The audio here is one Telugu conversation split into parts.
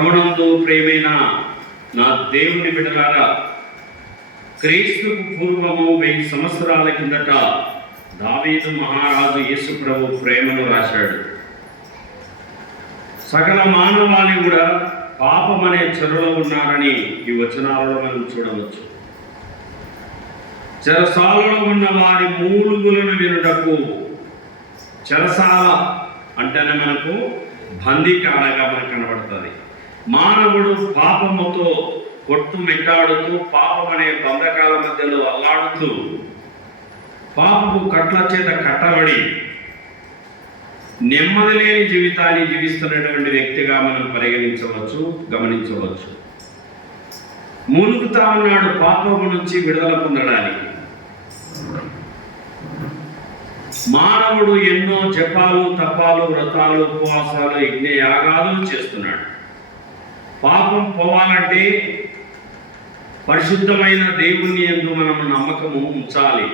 ప్రభునందు ప్రియమైన నా దేవుని బిడ్డలారా, క్రీస్తుకు పూర్వము 1000 సంవత్సరాల కిందట దావీదు మహారాజు యేసు ప్రభు ప్రేమను రాశాడు. సకల మానవాళి కూడా పాపం అనే చెరలో ఉన్నారని ఈ వచనాలలో మనం చూడవచ్చు. చెరసాలలో ఉన్న వారి మూలుగులను వినుటకు, చెరసాల అంటేనే మనకు బందీకాడగా మనకు కనబడుతుంది. మానవుడు పాపముతో కొట్టుమిట్టాడుతూ పాపం అనే బంధకాల మధ్యలో అల్లాడుతూ పాపపు కట్ల చేత కట్టబడి నెమ్మది లేని జీవితాన్ని జీవిస్తున్నటువంటి వ్యక్తిగా మనం పరిగణించవచ్చు, గమనించవచ్చు. మునుగుతా ఉన్నాడు పాపము నుంచి విడుదల పొందడానికి. మానవుడు ఎన్నో జపాలు, తపాలు, వ్రతాలు, ఉపవాసాలు, యజ్ఞ యాగాలు చేస్తున్నాడు. పాపం పోవాలంటే పరిశుద్ధమైన దేవుని యందు మనం నమ్మకము ఉంచాలి.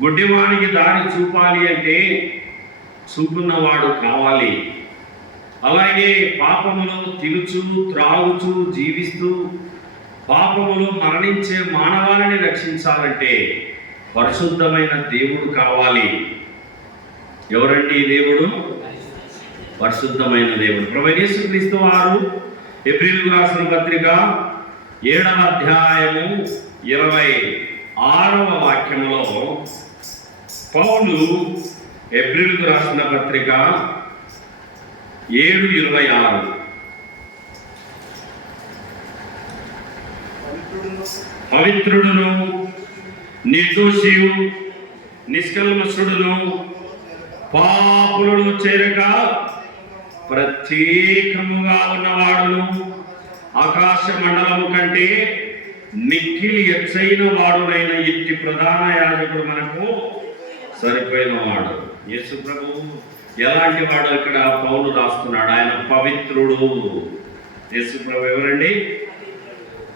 గుడ్డివానికి దారి చూపాలి అంటే చూపున్నవాడు కావాలి. అలాగే పాపములో తినుచు త్రాగుచూ జీవిస్తూ పాపములో మరణించే మానవాళిని రక్షించాలంటే పరిశుద్ధమైన దేవుడు కావాలి. ఎవరండి దేవుడు? పరిశుద్ధమైన దేవుడు. ప్రభువైన యేసుక్రీస్తు వారు ఎబ్రీయులకు రాసిన పత్రిక 7వ అధ్యాయము 26వ వాక్యములో పౌలు ఎబ్రీయులకు రాసిన పత్రిక 7:26 పవిత్రుడును నిర్దోషియు నిష్కల్మషుడును పాపులను చేరక ప్రత్యేకముగా ఉన్నవాడును ఆకాశ మండలము కంటే మిక్కిలి ఎచ్చైన వాడునైన ఇట్టి ప్రధాన యాజకుడు మనకు సరిపోయిన వాడు. యేసు ప్రభువు ఎలాంటి వాడు ఇక్కడ పౌలు రాస్తున్నాడు? ఆయన పవిత్రుడు. యేసు ప్రభు ఎవరండి?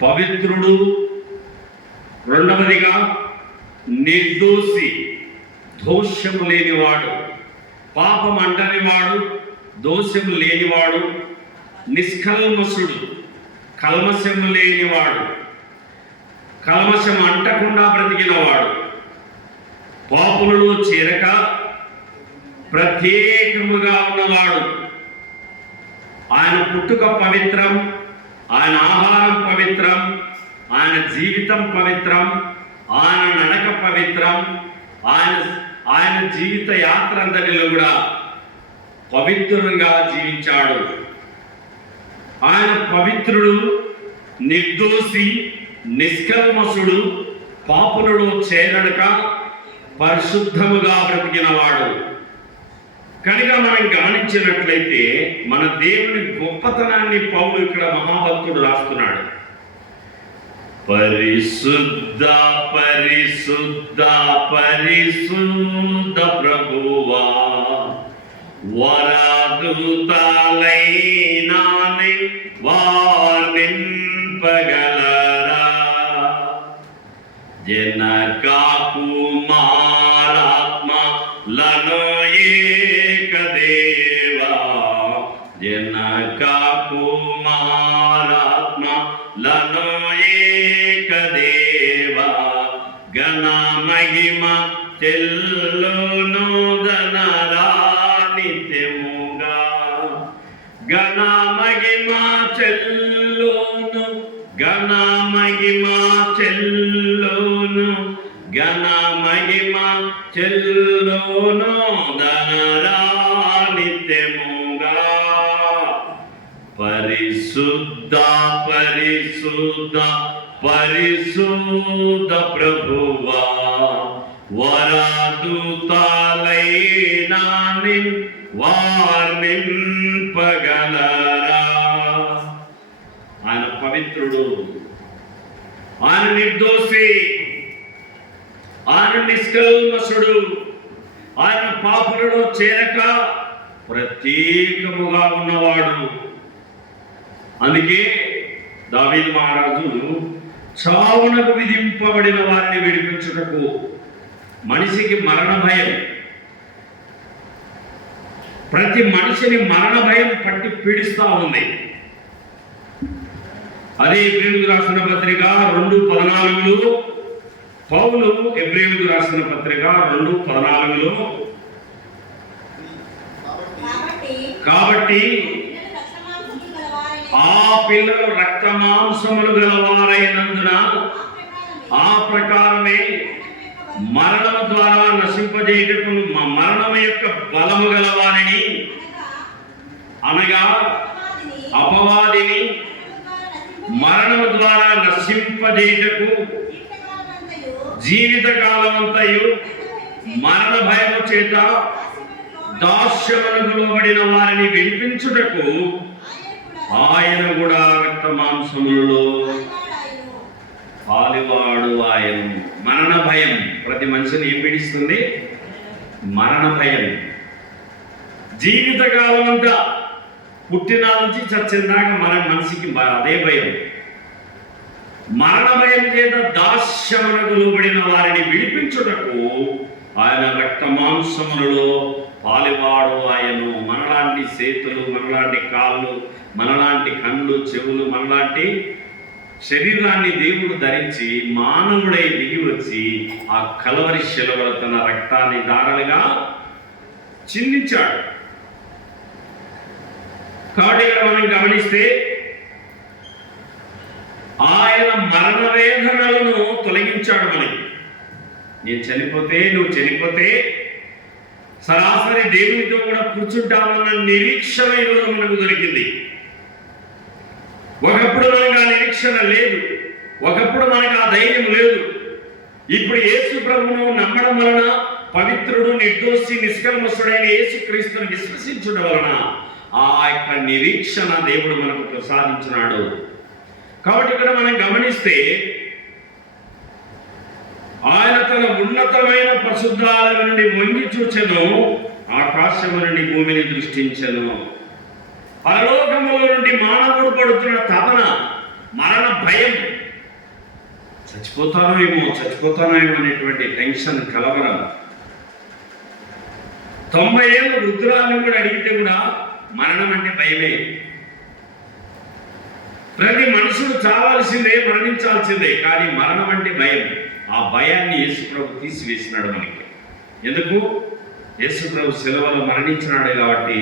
పవిత్రుడు. రెండవదిగా నిర్దోషి, దోషము లేనివాడు, పాపం అంటనివాడు, దోషము లేనివాడు, నిష్కల్మషుడు, కల్మషము లేనివాడు, కల్మషం అంటకుండా బ్రతికినవాడు, పాపులలో చేరక ప్రత్యేకముగా ఉన్నవాడు. ఆయన పుట్టుక పవిత్రం, ఆయన ఆహారం పవిత్రం, ఆయన జీవితం పవిత్రం, ఆయన నడక పవిత్రం, ఆయన జీవిత యాత్ర అంతటిలో కూడా పవిత్రంగా జీవించాడు. ఆయన పవిత్రుడు, నిర్దోషి, నిష్కల్మషుడు, పాపులను చేరడక పరిశుద్ధముగా బ్రతికినవాడు. కనుక మనం గమనించినట్లయితే మన దేవుని గొప్పతనాన్ని పౌలు ఇక్కడ మహాభక్తుడు రాస్తున్నాడు. పరిశుద్ధ పరిశుద్ధ పరిశుద్ధ ప్రభువా, వరదూతలైనా వర్ణింపగలరా, జనక కుమారాత్మలను ఏకదేవా, జనక కుమారాత్మలను ఏకదేవా, ఘన మహిమ చెల్లును ధనరా నిత్యముగా, ఘన మహిమ చెల్లును, ఘన మహిమ చెల్లును, ఘన మహిమ చెల్లును ధనరా నిత్యముగా. పరిశుద్ధ పరిశుద్ధ పరిశుద్ధ ప్రభువా, వరదూతలైనా వర్ణింపగలరా. ఆయన పవిత్రుడు, ఆయన నిర్దోషి, ఆయన నిష్కల్మషుడు, ఆయన పాపులలో చేరక ప్రత్యేకముగా ఉన్నవాడు. అందుకే దావీదు మహారాజు చావునకు విధింపబడిన వారిని విడిపించుటకు, మనిషికి మరణ భయం, ప్రతి మనిషిని మరణ భయం పట్టి పీడిస్తూ ఉంది. అదే ఎబ్రీయులకు రాసిన పత్రిక 2:14, పౌలు ఎబ్రీయులకు రాసిన పత్రిక 2:14, కాబట్టి ఆ పిల్లలు రక్త మాంసములు గలవారైనందున ఆ ప్రకారమే మరణము ద్వారా నశింపజేయుటకు మరణము యొక్క బలము గలవారిని, అనగా అపవాదిని మరణము ద్వారా నశింపజేయుటకు జీవితకాలమంతయు మరణ భయము చేత దాస్యమునకు లోబడిన వారిని విడిపించుటకు ఆయన కూడా రక్త మాంసములలో పాలివాడు ఆయన. మరణ భయం ప్రతి మనిషిని ఏం పీడిస్తుంది? మరణ భయం. జీవితకాలం అంతా పుట్టిన నుంచి చచ్చేదాకా మన మనిషికి అదే భయం. మరణ భయం చేత దాస్యమునకు లోబడిన వారిని విడిపించుటకు ఆయన రక్త మాంసములలో పాలివాడు ఆయను. మనలాంటి చేతులు, మనలాంటి కాళ్ళు, మనలాంటి కళ్ళు, చెవులు, మనలాంటి శరీరాన్ని దేవుడు ధరించి మానవుడై దిగి వచ్చి ఆ కలవరి శిలువలో తన రక్తాన్ని ధారలుగా చిందించాడు. కాబట్టి ఇక్కడ మనం గమనిస్తే ఆయన మరణ వేదనలను తొలగించాడు మనకి. నేను చనిపోతే, నువ్వు చనిపోతే సరాసరి దేవునితో కూడా కూర్చుంటామన్న నిరీక్షణ ఈరోజు మనకు దొరికింది. ఒకప్పుడు మనకు ఆ నిరీక్షణ లేదు, ఒకప్పుడు మనకు ఆ ధైర్యం లేదు. ఇప్పుడు యేసు ప్రభువును నమ్మడం వలన, పవిత్రుడు, నిర్దోషి, నిష్కల్మషుడైన యేసు క్రీస్తును విశ్వసించడం వలన ఆ యొక్క నిరీక్షణ దేవుడు మనకు ప్రసాదించినాడు. కాబట్టి ఇక్కడ మనం గమనిస్తే ఆయన తన ఉన్నతమైన పరిశుద్ధాలయ నుండి వంగి చూచెను, ఆకాశము నుండి భూమిని దృష్టించెను. పరలోకముల నుండి మానవుడు పడుతున్న తపన, మరణ భయం, చచ్చిపోతానో ఏమో అనేటువంటి టెన్షన్, కలవరం. 90 ఏళ్ళ వృద్ధురాలను కూడా అడిగితే కూడా మరణం అంటే భయమే. ప్రతి మనుషుడు చావాల్సిందే, మరణించాల్సిందే. కానీ మరణం అంటే భయం. ఆ భయాన్ని యేసు ప్రభు తీసివేసినాడు మనకి. ఎందుకు? యేసు ప్రభు శిలువలో మరణించినాడు కాబట్టి,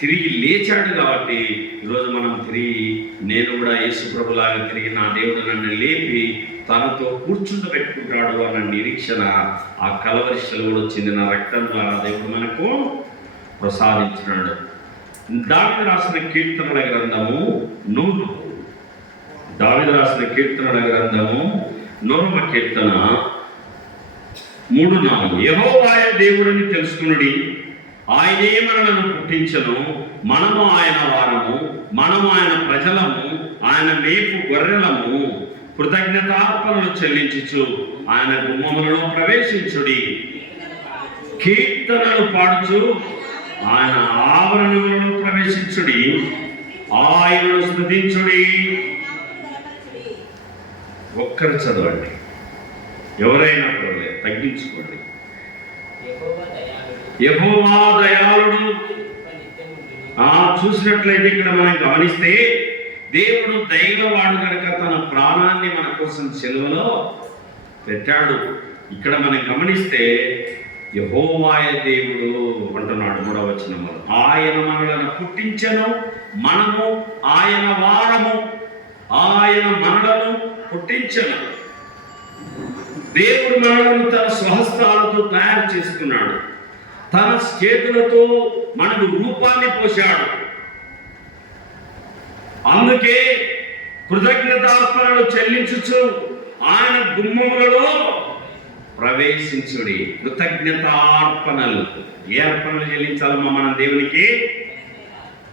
తిరిగి లేచాడు కాబట్టి ఈరోజు మనం తిరిగి, నేను కూడా యేసు ప్రభులాగా తిరిగి నా దేవుడు నన్ను లేపి తనతో కూర్చుండబెట్టుకుంటాడు అన్న నిరీక్షణ ఆ కలవరి శిలువలో చెందిన రక్తం ద్వారా దేవుడు మనకు ప్రసాదించినాడు. దావీదు రాసిన కీర్తనల గ్రంథము 100, దావీదు రాసిన కీర్తనల గ్రంథము 100వ కీర్తన 3:4. యెహోవాయే దేవుడని తెలుసుకునుడి, ఆయనే మనలను పుట్టించెను, మనము ఆయన వారము, మనము ఆయన ప్రజలము, ఆయన మేపు గొర్రెలము. కృతజ్ఞతార్పణలు చెల్లించుచు ఆయన గుమ్మములలో ప్రవేశించుడి, కీర్తనలు పాడుచు ఆయన ఆవరణములలో ప్రవేశించుడి, ఆయనను స్తుతించుడి. ఒక్కరు చదవండి, ఎవరైనా పర్వాలేదు, తగ్గించుకోండి. యెహోవా దయాళుడు. చూసినట్లయితే ఇక్కడ మనం గమనిస్తే దేవుడు దయగలవాడు కనుక తన ప్రాణాన్ని మన కోసం సిలువలో పెట్టాడు. ఇక్కడ మనం గమనిస్తే యెహోవాయ దేవుడు అంటున్నాడు 3వ వచనంలో. ఆయన మనలను పుట్టించెను, మనము ఆయన వారము, ఆయన మనలను పుట్టించెను. దేవుడు మనలను తన స్వహస్తాలతో తయారు చేసుకున్నాడు, తన చేతులతో మనకు రూపాన్ని పోశాడు. అందుకే కృతజ్ఞతార్పణలు చెల్లించుచు ఆయన గుమ్మములలో ప్రవేశించుడి. కృతజ్ఞతార్పణలు. ఏ అర్పణలు చెల్లించాలమ్మా మనం దేవునికి?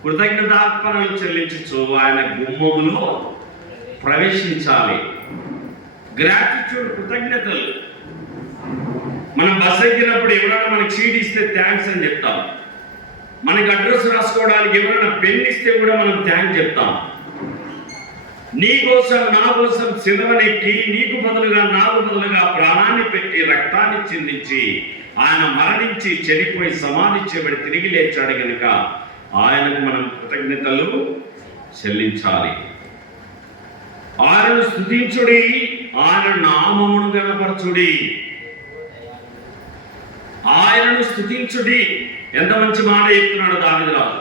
కృతజ్ఞతార్పణలు చెల్లించుచు ఆయన గుమ్మములో ప్రవేశించాలి. గ్రాటిట్యూడ్, కృతజ్ఞతలు. మనం బస్ ఎక్కినప్పుడు ఎవరైనా మనకి సీట్ ఇస్తే థ్యాంక్స్ అని చెప్తాం. మనకి అడ్రస్ రాసుకోవడానికి ఎవరైనా పెన్ ఇస్తే కూడా మనం థ్యాంక్స్ చెప్తాం. నీ కోసం, నా కోసం సిలువనెక్కి నీకు బదులుగా, నాకు బదులుగా ప్రాణాన్ని పెట్టి రక్తాన్ని చిందించి ఆయన మరణించి చెడిపోయి సమాధి చేయబడి తిరిగి లేచాడు కనుక ఆయనకు మనం కృతజ్ఞతలు చెల్లించాలి. ఆయనను స్తుతించుడి, ఆయన నామమును గణపరచుడి. ఆయనను స్తుతించుడి. ఎంత మంచి మాట చెప్తున్నాడు దావీదు రాజు.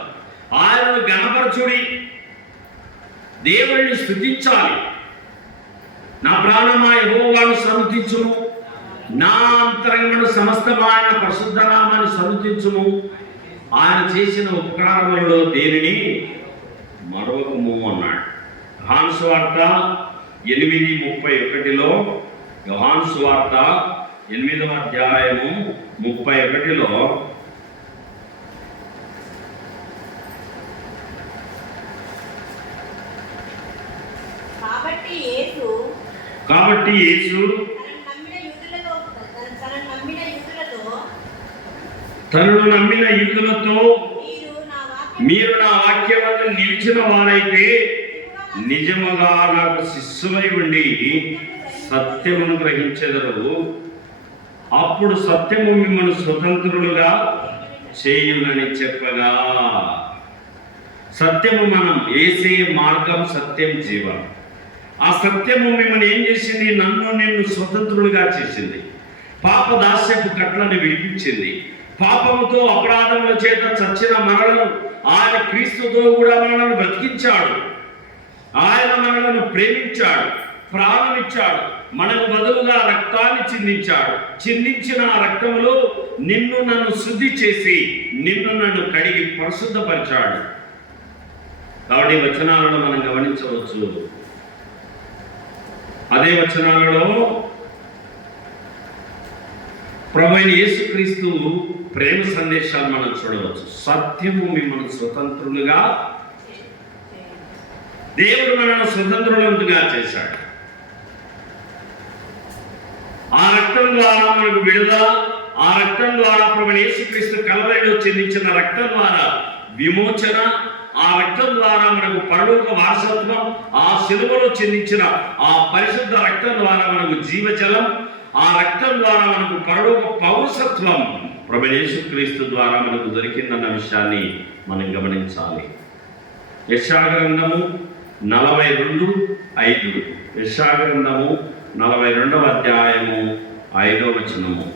ఆయనను గణపరచుడి, దేవుడిని స్తుతించాలి. నా ప్రాణమా యెహోవాను సన్నుతించుము, నా అంతరంగమును సమస్తమైన పరిశుద్ధ నామాన్ని సన్నుతించుము. ఆయన చేసిన ఉపకారములలో దేనిని మరొకము అన్నాడు. యోహాను సువార్త 8:31లో, యోహాను సువార్త 8వ అధ్యాయము 31లో, కాబట్టి యేసు తనను నమ్మిన యూదులతో, మీరు నా వాక్యమందు నిలిచిన వారైతే నిజముగా నాకు శిష్యులై ఉండి సత్యమును గ్రహించెదరు, అప్పుడు సత్యము మిమ్మల్ని స్వతంత్రులుగా చేయునని చెప్పగా. సత్యము మనం ఏసే మార్గం, సత్యం, జీవం. ఆ సత్యము మిమ్మల్ని ఏం చేసింది? నన్ను నిన్ను స్వతంత్రులుగా చేసింది. పాప దాస్యపు కట్లను విడిపించింది. పాపముతో అపరాధముల చేత చచ్చిన మనలను ఆయన క్రీస్తుతో కూడా మనలను బ్రతికించాడు. ఆయన మనలను ప్రేమించాడు, ప్రాణమిచ్చాడు, మనకు బదులుగా రక్తాన్ని చిందించాడు. చిందించిన ఆ రక్తములో నిన్ను నన్ను శుద్ధి చేసి నిన్ను నన్ను కడిగి పరిశుద్ధపరిచాడు. కాబట్టి వచనాలను మనం గమనించవచ్చు. అదే వచనాలలో ప్రభువైన యేసుక్రీస్తు ప్రేమ సందేశాలు మనం చూడవచ్చు. సత్యము మిమ్మల్ని స్వతంత్రులుగా, దేవుడు మనల్ని స్వతంత్రులుగా చేశాడు. ఆ రక్తం ద్వారా మనకు విడుదల, ఆ రక్తం ద్వారా ప్రభువైన యేసుక్రీస్తు కల్వరిలో చెందించిన రక్తం ద్వారా విమోచన, ఆ రక్తం ద్వారా మనకు పరలోక వారసత్వం, ఆ శిలువలో చెందించిన ఆ పరిశుద్ధ రక్తం ద్వారా మనకు జీవజలం, ఆ రక్తం ద్వారా మనకు పరలోక పౌరసత్వం ప్రభువైన యేసుక్రీస్తు ద్వారా మనకు దొరికిందన్న విషయాన్ని మనం గమనించాలి. యెషయా గ్రంథము 42:5, యెషయా గ్రంథము 42వ అధ్యాయము 5వ వచనము.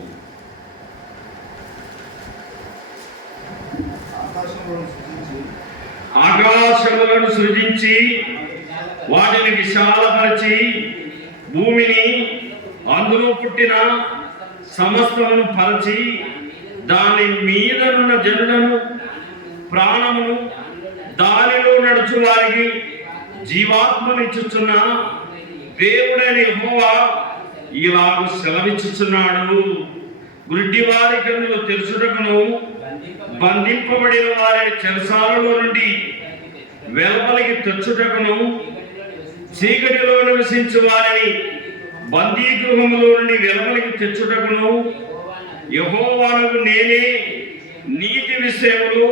ఆకాశములను సృజించి వాటిని విశాలపరిచి భూమిని అందులో పుట్టిన సమస్తమును పరచి దాని మీదనున్న జనులను, ప్రాణమును, దానిలో నడుచు వారికి జీవాత్మనిచ్చుచున్న దేవుడైన యెహోవా ఇలాగ సెలవిచ్చుచున్నాడు. గుడ్డి వారి కన్నులు తెరుచుటకును, బంధింపబడిన వారిని చెరసాలలో నుండి వెలుపలికి తెచ్చుటకును, చీకటిలో నివసించు వారిని బందీ గృహములో నుండి వెలుపలికి తెచ్చుటకును యెహోవానగు నేనే నీతి విషయములో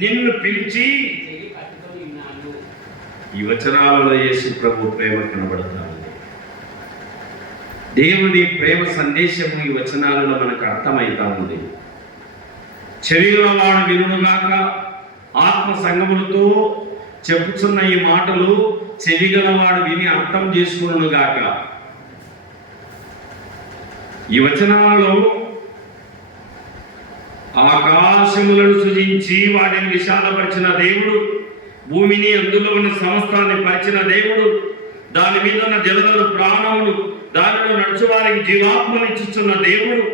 నిన్ను పిలిచి. ఈ వచనాలలో యేసు ప్రభు ప్రేమ కనబడతాడు. దేవుని ప్రేమ సందేశము ఈ వచనాలలో మనకు అర్థమైతా ఉంది. చెవిగలవాడు వినుగాక, ఆత్మ సంగములతో చెప్పుచున్న ఈ మాటలు చెవిగలవాడు విని అర్థం చేసుకునుగాక. ఈ వచనాలలో ఆకాశములను సృజించి వాటిని విశాలపరిచిన దేవుడు, భూమిని అందులో ఉన్న సమస్తాన్ని పరిచిన దేవుడు, దాని మీద ఉన్న జలములు, ప్రాణములు, దానిలో నడుచువారికి జీవాత్మనిచ్చుచున్న దేవుడు,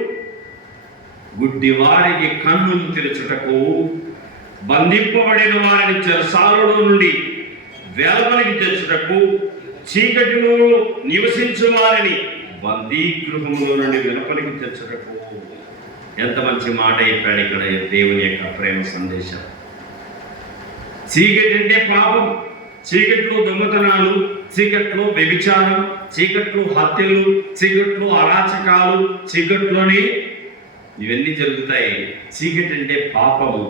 గుడ్డి వారికి కన్నులు తెరచుటకు, బంధింపబడిన వారిని చెరసాలలో నుండి వెలుపలికి తెచ్చుటకు, చీకటిలో నివసించు వారిని బందీ గృహములో నుండి వెలుపలికి తెచ్చుటకు. ఎంత మంచి మాట చెప్పాడు ఇక్కడ దేవుని యొక్క ప్రేమ సందేశం. చీకటి అంటే పాపం, చీకట్లో దొంగతనాలు, చీకట్లో వ్యభిచారం, చీకట్లో హత్యలు, చీకట్లో అరాచకాలు, చీకట్లోని ఇవన్నీ జరుగుతాయి. చీకటి అంటే పాపము.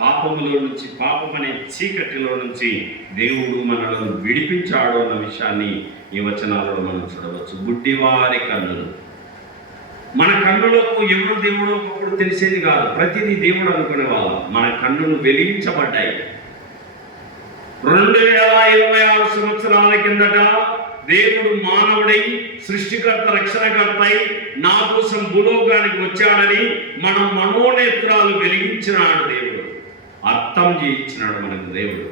పాపములో నుంచి, పాపం అనే చీకటిలో నుంచి దేవుడు మనలను విడిపించాడు అన్న విషయాన్ని ఈ వచనాలలో మనం చూడవచ్చు. గుడ్డివారి కన్నులు. మన కన్నులకు ఎవరు దేవుడు ఒకప్పుడు తెలిసేది కాదు, ప్రతిదీ దేవుడు అనుకునే వాళ్ళం. మన కన్నులు వెలిగించబడ్డాయి. 2026 సంవత్సరాల కిందట దేవుడు మానవుడై సృష్టికర్త రక్షణకర్త నా కోసం భూలోకానికి వచ్చాడని మన మనోనేత్రాలు వెలిగించినాడు దేవుడు, అర్థం చేయించినాడు మనకు దేవుడు.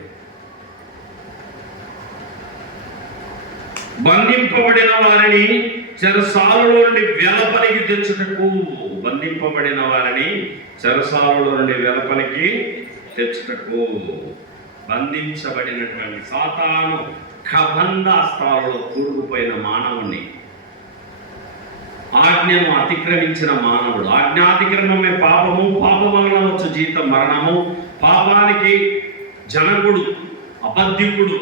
బంధింపబడిన వారిని చెరసాలలో నుండి వెలపలికి తెచ్చుటకు, బంధింపబడిన వారిని చెరసాలలో నుండి వెలపలికి తెచ్చుటకు, బంధించబడినటువంటి సాతాను కబంధాస్తాలలో కూరుకుపోయిన మానవుని, ఆజ్ఞను అతిక్రమించిన మానవుడు, ఆజ్ఞాతిక్రమమే పాపము, పాపం వలన వచ్చు జీతం మరణము, పాపానికి జనకుడు అబద్ధికుడు,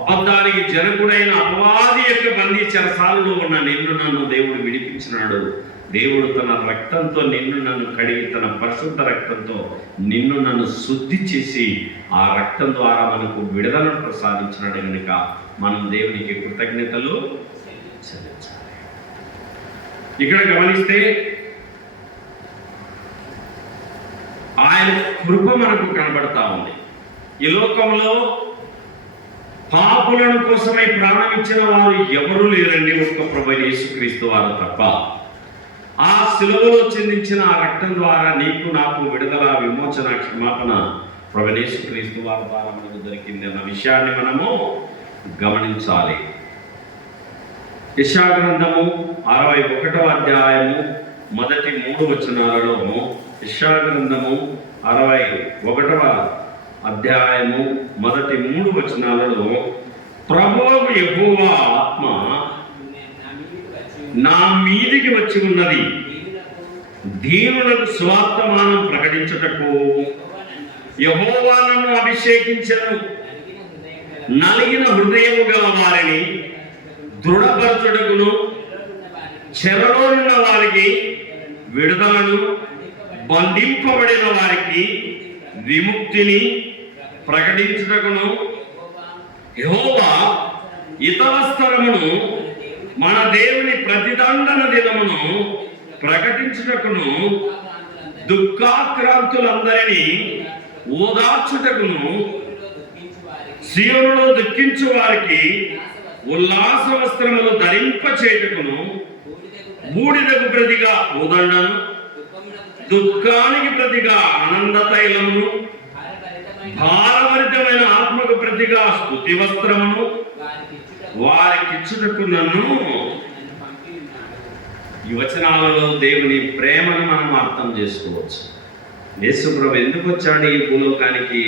అబద్ధానికి జనకుడైన అపవాది యొక్క బందీ చెరసాలలో ఉన్న నిన్ను నన్ను దేవుడు విడిపించినాడు. దేవుడు తన రక్తంతో నిన్ను నన్ను కడిగి, తన పరిశుద్ధ రక్తంతో నిన్ను నన్ను శుద్ధి చేసి ఆ రక్తం ద్వారా మనకు విడుదలను ప్రసాదించినాడు కనుక మనం దేవునికి కృతజ్ఞతలు చెల్లించాలి. ఇక్కడ గమనిస్తే ఆయన కృప మనకు కనబడతా ఉంది. ఈ లోకంలో పాపులను కోసమై ప్రాణం ఇచ్చిన వారు ఎవరూ లేరండి, ఒక్క ప్రభువైన యేసుక్రీస్తు వారు తప్ప. ఆ శిలువలో చెందించిన ఆ రక్తం ద్వారా నీకు నాకు విడుదల, విమోచన, క్షమాపణ ప్రభువైన యేసుక్రీస్తు వారి ద్వారా మనకు దొరికింది అన్న విషయాన్ని మనము గమనించాలి. యెషయా గ్రంథము 61వ అధ్యాయము మొదటి 3 వచనాలలో, యెషయా గ్రంథము 61వ అధ్యాయము మొదటి 3 వచనాలలో, ప్రభువు యెహోవా ఆత్మ నా మీదికి వచ్చి ఉన్నది, దీనులకు స్వార్థమానం ప్రకటించుటకు, యెహోవా నన్ను అభిషేకించెను, నలిగిన హృదయము గల వారిని దృఢపరచుటకును, చెరలో ఉన్న వారికి విడుదలను, బంధింపబడిన వారికి విముక్తిని ప్రకటించుటకును, యెహోవా ఇతవస్త్రమును మన దేవుని ప్రతిదండన దినమును ప్రకటించుటకును, దుఃఖాక్రాంతులందరినీ ఓదార్చుటకును, సియోనులో దుఃఖించు వారికి ఉల్లాస వస్త్రములు ధరింపచేయుటకును, బూడిదకు ప్రతిగా పూదండను, దుఃఖానికి ప్రతిగా ఆనంద తైలమును, భారభరితమైన ఆత్మకు ప్రతిగా స్తుతి వస్త్రమును వారికిచ్చుటకు నన్ను. ఈ వచనాలలో దేవుని ప్రేమను మనం అర్థం చేసుకోవచ్చు. యేసుప్రభు ఎందుకు వచ్చాడు ఈ భూలోకానికి?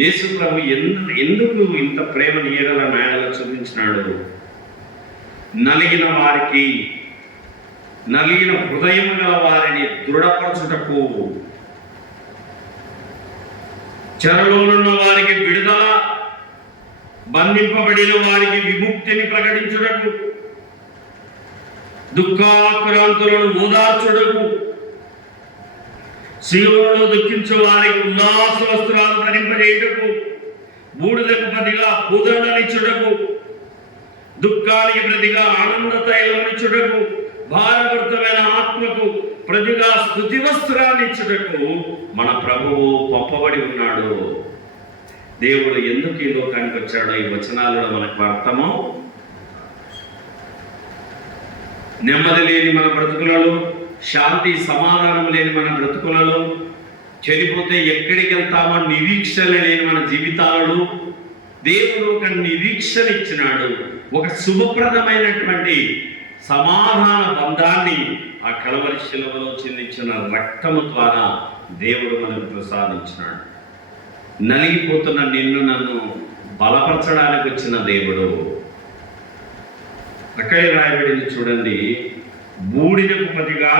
యేసుప్రభు ఎందుకు ఇంత ప్రేమ నీడల నాయల చూపించినాడు? నలిగిన వారికి, నలిగిన హృదయం గల వారిని దృఢపరచుటకు, చెరలోనున్న వారికి విడుదల, బంధింపబడిన వారికి విముక్తిని ప్రకటించుటకు, దుఃఖాక్రాంతులను ఓదార్చుటకు, సియోనులో దుఃఖించు వారికి ఉల్లాస వస్త్రాలు ధరింపజేయుటకు, బూడిదకు ప్రతిగా పూదండనిచ్చుటకు, దుఃఖానికి ప్రతిగా ఆనంద తైలమునిచ్చుటకు, భారభరితమైన ఆత్మకు ప్రతిగా స్తుతి వస్త్రాన్ని ఇచ్చుటకు మన ప్రభువు పంపబడి ఉన్నాడు. దేవుడు ఎందుకు ఈ లోకానికి వచ్చాడో ఈ వచనాలలో మనకు అర్థము. నెమ్మది లేని మన బ్రతుకులలో, శాంతి సమాధానం లేని మన బ్రతుకులలో, చెడిపోతే ఎక్కడికి వెళ్తామో నిరీక్షణ లేని మన జీవితాలలో దేవుడు ఒక నిరీక్షణ ఇచ్చినాడు. ఒక శుభప్రదమైనటువంటి సమాధాన బంధాన్ని ఆ కలవరి శిలువలో చెందించిన రక్తము ద్వారా దేవుడు మనకు ప్రసాదించినాడు. నలిగిపోతున్న నిన్ను నన్ను బలపరచడానికి వచ్చిన దేవుడు. అక్కడే రాయబడింది చూడండి, బూడిదకు ప్రతిగా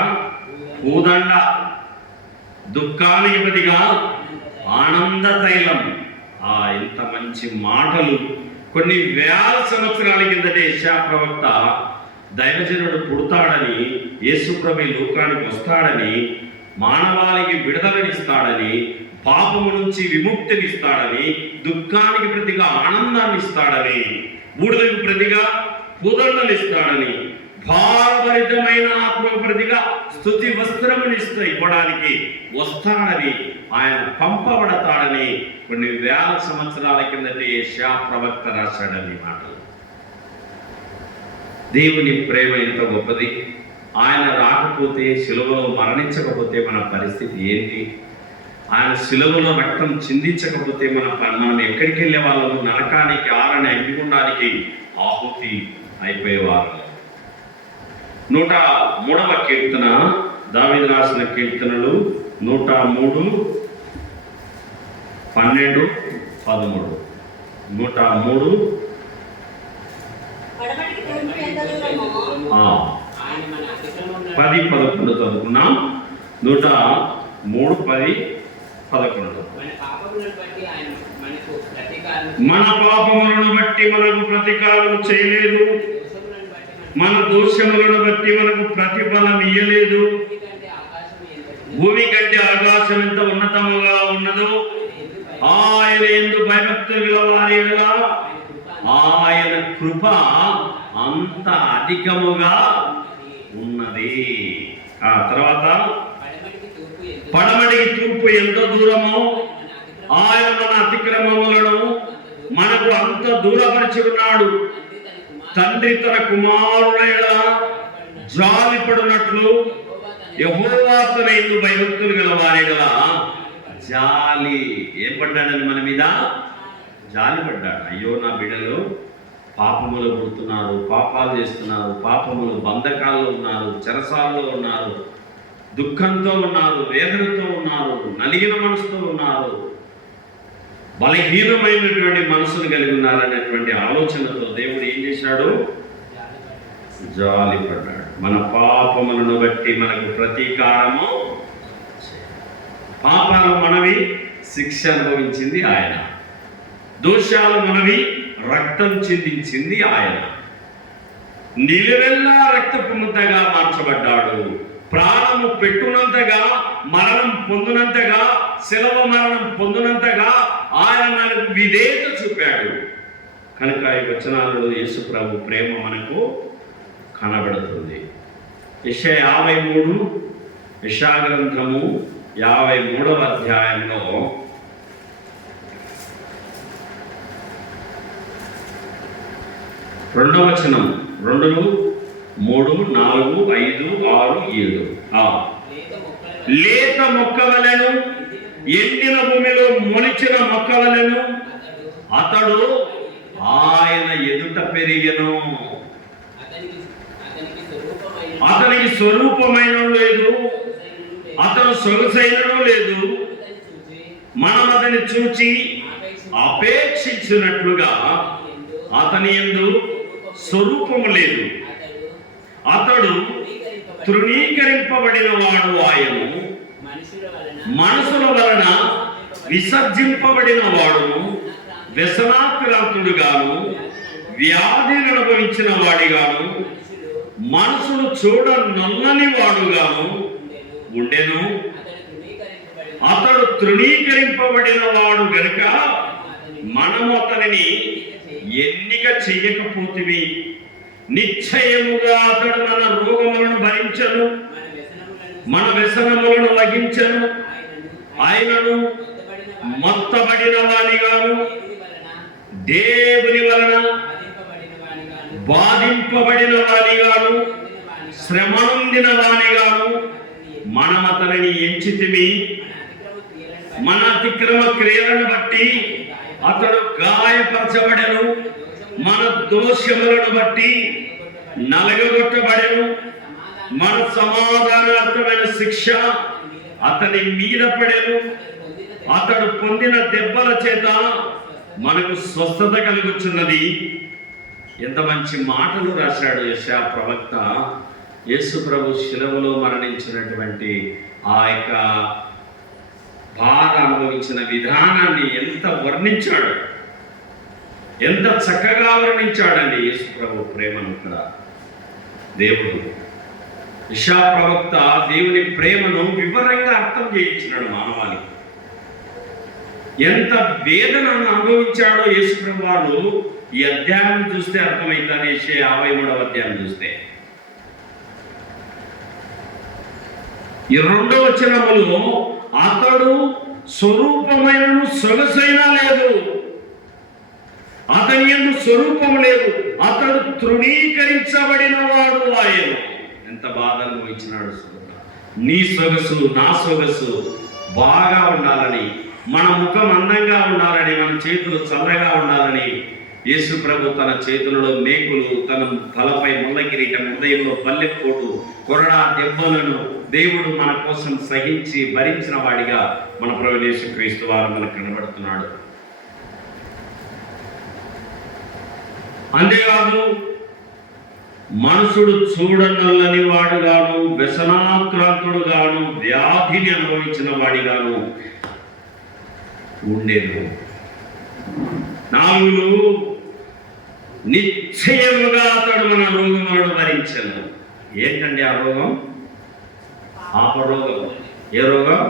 పూదండ, దుఃఖానికి ప్రతిగా ఆనంద తైలం. ఇంత మంచి మాటలు కొన్ని వేల సంవత్సరాల కిందటే యెషయా ప్రవక్త దైవజనుడు పుడతాడని, యేసుప్రభు లోకానికి వస్తాడని, మానవాళికి విడుదలనిస్తాడని, పాపము నుంచి విముక్తినిస్తాడని, దుఃఖానికి ప్రతిగా ఆనందాన్ని ఇస్తాడని, బూడిదకు ప్రతిగా పూదండనిస్తాడని, భారభరితమైన ఆత్మకు ప్రతిగా స్తుతి వస్త్రమునిస్తా ఇవ్వడానికి వస్తాడని ఆయన పంపబడతాడని కొన్ని వేల సంవత్సరాల కిందటే యెషయా ప్రవక్త రాశాడని మాటలు. దేవుని ప్రేమ ఎంత గొప్పది! ఆయన రాకపోతే, శిలువలో మరణించకపోతే మన పరిస్థితి ఏంటి? ఆయన శిలువలో రక్తం చిందించకపోతే మనం ఎక్కడికి వెళ్ళే వాళ్ళము? నరకానికి, ఆరని అగ్నిగుండానికి ఆహుతి అయిపోయేవారు. 103వ కీర్తన, దావీదు రాసిన కీర్తనలు 103, 12, 13. 103 10, 11 చదువుకున్నాం. 103, 10, 11. మన పాపములను బట్టి మనకు ప్రతీకారం చేయలేదు, మన దోషములను బట్టి మనకు ప్రతిఫలం ఇయ్యలేదు. భూమి కంటే ఆకాశం ఎంత ఉన్నతముగా ఉన్నదో ఆయన యందు భయభక్తులు గల వారి యెడల ఆయన కృప అంత అధికముగా ఉన్నది. ఆ తర్వాత పడమటికి తూర్పు ఎంత దూరమో ఆయన మన అతిక్రమములను మనకు అంత దూరపరిచి ఉన్నాడు. తండ్రి తన కుమారుల యెడల జాలిపడినట్లు యెహోవా తన యందు భయభక్తులు గల వారి యెడల జాలి ఏం పడ్డాడని మన మీద జాలి పడ్డాడు. అయ్యో నా బిడ్డలు పాపములు పుడుతున్నారు, పాపాలు చేస్తున్నారు, పాపములు బంధకాల్లో ఉన్నారు, చెరసాల్లో ఉన్నారు, దుఃఖంతో ఉన్నారు, వేదనతో ఉన్నారు, నలిగిన మనసుతో ఉన్నారు, బలహీనమైనటువంటి మనసును కలిగి ఉన్నారనేటువంటి ఆలోచనతో దేవుడు ఏం చేశాడు? జాలి పడ్డాడు. మన పాపములను బట్టి మనకు ప్రతీకారము, పాపాలు మనవి, శిక్ష అనుభవించింది ఆయన. దోషాలు మనవి, రక్తం చిందించింది ఆయన. నిలువెల్లా రక్తపు ముద్దగా మార్చబడ్డాడు. ప్రాణము పెట్టునంతగా, మరణం పొందినంతగా, శిలువ మరణం పొందినంతగా ఆయన మనకు విధేయత చూపాడు. కనుక ఈ వచనాలలో యేసు ప్రభు ప్రేమ మనకు కనబడుతుంది. యెషయా 53, యెషయా గ్రంథము 53వ అధ్యాయంలో 2వ వచనం, 2, 3, 4, 5, 6, 7. లేత మొక్కవలెను, ఎండిన భూమిలో మొలిచిన మొక్కవలెను అతడు ఆయన ఎదుట పెరిగెను. అతనికి స్వరూపమైన లేదు, అతను సొగసైనను లేదు. మనం అతని చూచి అపేక్షించినట్లుగా అతని యందు స్వరూపము లేదు. అతడు తృణీకరింపబడిన వాడు, ఆయన మనుషుల వలన విసర్జింపబడిన వాడును, వ్యసనాక్రాంతుడుగాను, వ్యాధిని అనుభవించిన వాడిగాను, మనసును చూడ నల్లని వాడుగాను ఉండెను. అతడు తృణీకరింపబడిన వాడు గనుక మనము అతనిని ఎన్నిక చెయ్యకపోతివి. నిశ్చయముగా అతడు మన రోగములను భరించను, మన వ్యసనములను వహించను. ఆయనను మొత్తబడిన వానిగాను, దేవుని వలన బాధింపబడిన వానిగాను, శ్రమనొందిన వానిగాను మనం అతనిని ఎంచితిమి. మన అతిక్రమ క్రియలను బట్టి అతడు గాయపరచబడెను, మన దోషములను బట్టి నలగగొట్టబడెను. మన సమాధానార్థమైన శిక్ష అతని మీద పడెను. అతడు పొందిన దెబ్బల చేత మనకు స్వస్థత కలుగుచున్నది. ఎంత మంచి మాటలు రాశాడు యెషయా ప్రవక్త. యేసు ప్రభు శిలువలో మరణించినటువంటి ఆ యొక్క బాధ అనుభవించిన విధానాన్ని ఎంత వర్ణించాడు, ఎంత చక్కగా వర్ణించాడండి యేసు ప్రభు ప్రేమను. ఇక్కడ దేవుడు యెషయా ప్రవక్త దేవుని ప్రేమను వివరంగా అర్థం చేయించినాడు మానవాళికి. ఎంత వేదనను అనుభవించాడో యేసు ప్రభు వారు ఈ అధ్యాయం చూస్తే అర్థమవుతుంది. యెషయా 53వ అధ్యాయం చూస్తే ఈ 2వ వచనములో అతడు స్వరూపమైనను సొగసైనా లేదు, అతని యందు స్వరూపం లేదు, అతడు తృణీకరించబడిన వాడు ఆయన. ఎంత బాధ అనుభవించినాడు. నీ సొగసు నా సొగసు బాగా ఉండాలని, మన ముఖం అందంగా ఉండాలని, మన చేతులు చల్లగా ఉండాలని యేసు ప్రభు తన చేతులలో మేకులు, తన తలపై ముళ్ళ కిరీటం, హృదయంలో పల్లెపోటు, కొరడా దెబ్బలను దేవుడు మన కోసం సహించి భరించిన వాడిగా మన ప్రభు యేసుక్రీస్తు వారు మనకు కనబడుతున్నాడు. అంతేకాదు మనుషుడు చూడనల్లని వాడుగాను, వ్యసనాక్రాంతుడుగాను, వ్యాధిని అనుభవించిన వాడిగాను ఉండేది. 4 నిశ్చయముగా అతడు మన రోగములను భరించను. ఏంటండి ఆ రోగం? పాపరోగం. ఏ రోగం?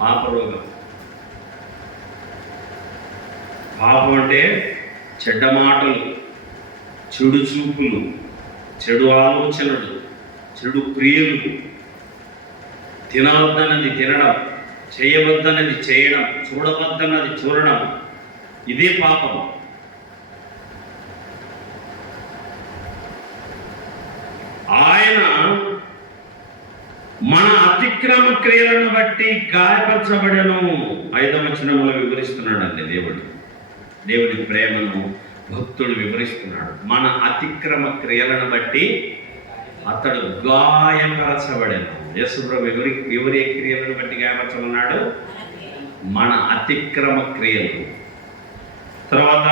పాపరోగం. పాపం అంటే చెడ్డ మాటలు, చెడు చూపులు, చెడు ఆలోచనలు, చెడు క్రియలు, తినవద్దన్నది తినడం, చేయవద్దన్నది చేయడం, చూడవద్దన్నది చూడడం, ఇదే పాపం. ఆయన మన అతిక్రమ క్రియలను బట్టి గాయపరచబడను. 5వ వచనంలో వివరిస్తున్నాడండి దేవుడి ప్రేమను భక్తుడు వివరిస్తున్నాడు. మన అతిక్రమ క్రియలను బట్టి అతడు గాయపరచబడను. యేసుప్రభు ఎవరి క్రియలను బట్టి గాయపరచమన్నాడు? మన అతిక్రమ క్రియలు. తర్వాత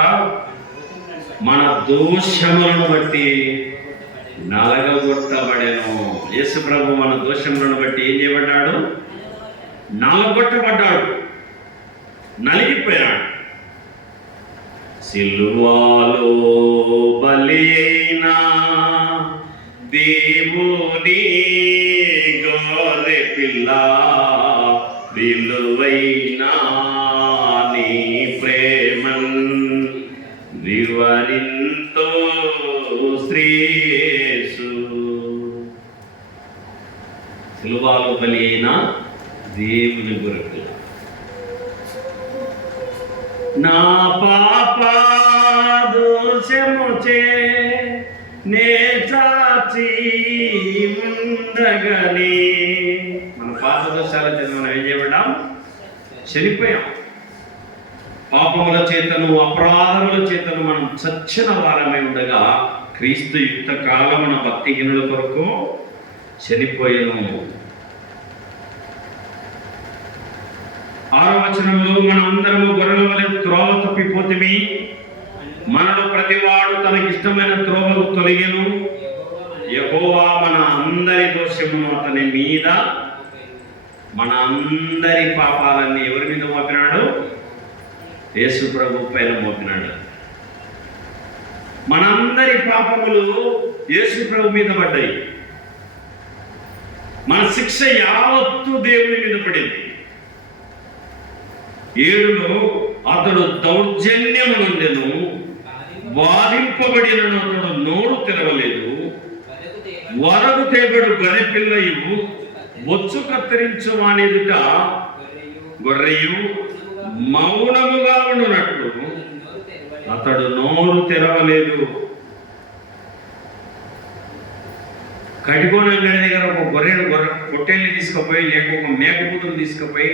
మన దోషములను బట్టి నలగొట్టబడెను. యేసుప్రభు మన దోషములను బట్టి ఏం చేయబడ్డాడు? నలగొట్టబడ్డాడు, నలిగిపోయాడు. సిలువలో బలి అయినా దేవుని గొర్రె పిల్ల, విలువైనా నీ ప్రేమన్ వివరింతో శ్రేయస్సు. సిలువలో బలి అయినా దేవుని గొర్రె పిల్ల, నా పాప దోషముచే నే చాచి ఉండగని. మన పాప దోషాల చేత మనం ఏం చేయబడ్డాం? చనిపోయాం. పాపముల చేతను, అపరాధముల చేతను మనం చచ్చిన వారమై ఉండగా క్రీస్తు యుక్త కాలమున భక్తిహీనుల కొరకు చనిపోయాను. 6వ వచనంలో మనం అందరము గొర్రెల వలె త్రోవ తప్పిపోతిమి, మనలో ప్రతివాడు తనకిష్టమైన త్రోవకు తొలగెను, యెహోవా మన అందరి దోషమును అతని మీద, మన అందరి పాపాలన్నీ ఎవరి మీద మోపినాడు? యేసు ప్రభు పైన మోపినాడు. మనందరి పాపములు యేసు ప్రభు మీద పడ్డాయి. మన శిక్ష యావత్తు దేవుని మీద పడింది. 7లో అతడు దౌర్జన్యము నొందెను, బాధింపబడినను అతడు నోరు తెరవలేదు, వరకు తేబడు గొర్రెపిల్లయు బొచ్చు కత్తిరించు వానిదుట గొర్రెయు మౌనముగా ఉండునట్లు అతడు నోరు తెరవలేదు. కటికోన అంగడి దగ్గర ఒక పొట్టేల్ని తీసుకుపోయి, లేక ఒక మేకపోతులు తీసుకుపోయి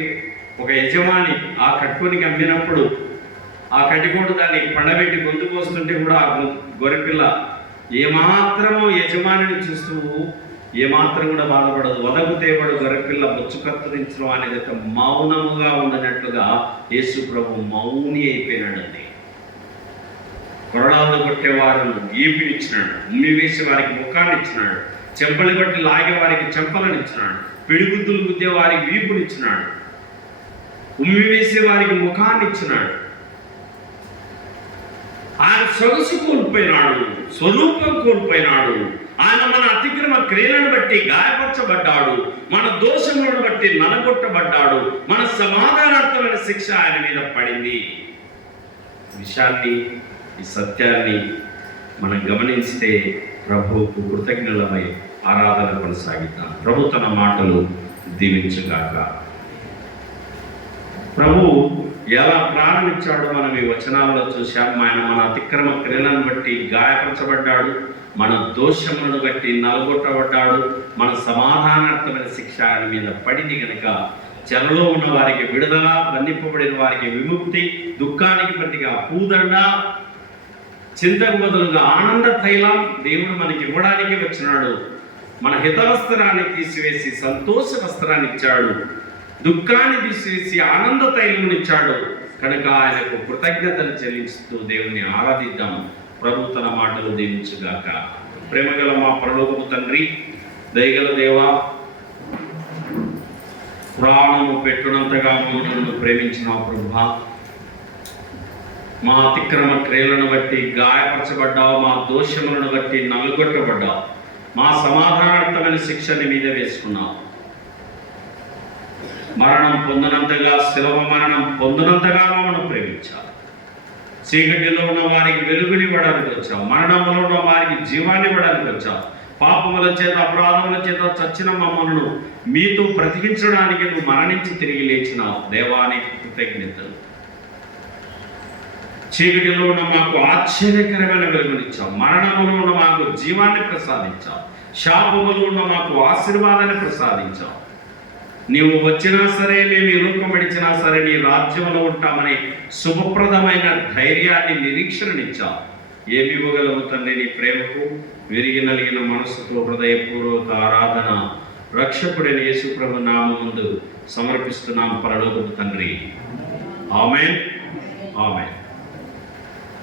ఒక యజమాని ఆ కట్టుకోనికి అమ్మినప్పుడు ఆ కటికోటు దాన్ని పండబెట్టి గొంతు కోస్తుంటే కూడా ఆ గొర్రెపిల్ల ఏమాత్రము యజమానిని చూస్తూ ఏమాత్రం కూడా బాధపడదు. వదకు తేబడు గొర్రెపిల్ల బొచ్చు కత్తిరించడం అనేది మౌనముగా ఉండనట్లుగా యేసు ప్రభు మౌని అయిపోయినాడండి. కొరడాలు కొట్టేవారు ఈపినిచ్చినాడు, ఉమ్మి వేసి వారికి ముఖాన్ని ఇచ్చినాడు, చెంపలు కొట్టి లాగే వారికి చెంపలను ఇచ్చినాడు, పిడిగుద్దులు గుద్దే వారికి వీపునిచ్చినాడు, ఉమ్మి వేసే వారికి ముఖాన్ని ఇచ్చినాడు. ఆయన సొగసు కోల్పోయినాడు, స్వరూపం కోల్పోయినాడు. ఆయన మన అతిక్రమ క్రియలను బట్టి గాయపరచబడ్డాడు, మన దోషములను బట్టి నలగొట్టబడ్డాడు, మన సమాధానార్థమైన శిక్ష ఆయన మీద పడింది. విషయాన్ని, ఈ సత్యాన్ని మనం గమనిస్తే ప్రభువుకు కృతజ్ఞులమై ఆరాధన కొనసాగిద్దాం. ప్రభు తన మాటలు దీవించుగాక. ప్రభు ఎలా ప్రాణం ఇచ్చాడో మనం ఈ వచనాలలో చూశాం. ఆయన మన అతిక్రమ క్రియలను బట్టి గాయపరచబడ్డాడు, మన దోషములను బట్టి నలగొట్టబడ్డాడు, మన సమాధానార్థమైన శిక్ష ఆయన మీద పడింది కనుక చెరలో ఉన్న వారికి విడుదల, బంధింపబడిన వారికి విముక్తి, దుఃఖానికి ప్రతిగా పూదండ, చింతకు బదులుగా ఆనంద తైలం దేవుడు మనకి ఇవ్వడానికి వచ్చినాడు. మన హితవస్త్రాన్ని తీసివేసి సంతోష వస్త్రాన్ని ఇచ్చాడు, దుఃఖాన్ని తీసివేసి ఆనంద తైలం ఇచ్చాడు. కనుక ఆయనకు కృతజ్ఞతలు చెల్లిస్తూ దేవుని ఆరాధిద్దాం. ప్రభు తన మాటలు దీవించుగాక. ప్రేమగల మా పరలోకపు తండ్రి, దయగల దేవా, ప్రాణము పెట్టునంతగా మమ్మల్ని ప్రేమించిన ప్రభువా, మా అతిక్రమ క్రియలను బట్టి గాయపరచబడ్డావు, మా దోషములను బట్టి నలుగొట్టబడ్డావు, మా సమాధానార్థమైన శిక్షని మీద వేసుకున్నావు. మరణం పొందినంతగా, శిలువ మరణం పొందినంతగా మమ్మల్ని ప్రేమించావు. చీకటిలో ఉన్న వారికి వెలుగునివ్వడానికి వచ్చావు, మరణంలో ఉన్న వారికి జీవాన్ని ఇవ్వడానికి వచ్చావు. పాపముల చేత, అపరాధముల చేత చచ్చిన మమ్మల్ని మీతో బ్రతికించడానికి నువ్వు మరణించి తిరిగి లేచినావు. దేవానికి కృతజ్ఞతలు. చీకటిలో ఉన్న మాకు ఆశ్చర్యకరమైన వెలుగునిచ్చావు, మరణములో ఉన్న మాకు జీవాన్ని ప్రసాదించావు, శాపములో ఉన్న మాకు ఆశీర్వాదాన్ని ప్రసాదించావు. నీవు వచ్చినా సరే, మేము ఈ లోకం విడిచినా సరే నీ రాజ్యంలో ఉంటామని శుభప్రదమైన ధైర్యాన్ని, నిరీక్షణనిచ్చావు. ఏమి ఇవ్వగలవు తండ్రి నీ ప్రేమకు? విరిగి నలిగిన మనసుతో హృదయపూర్వక ఆరాధన రక్షకుడైన యేసుప్రభు నామముందు సమర్పిస్తున్నాం పరలోకపు తండ్రి. ఆమేన్, ఆమేన్.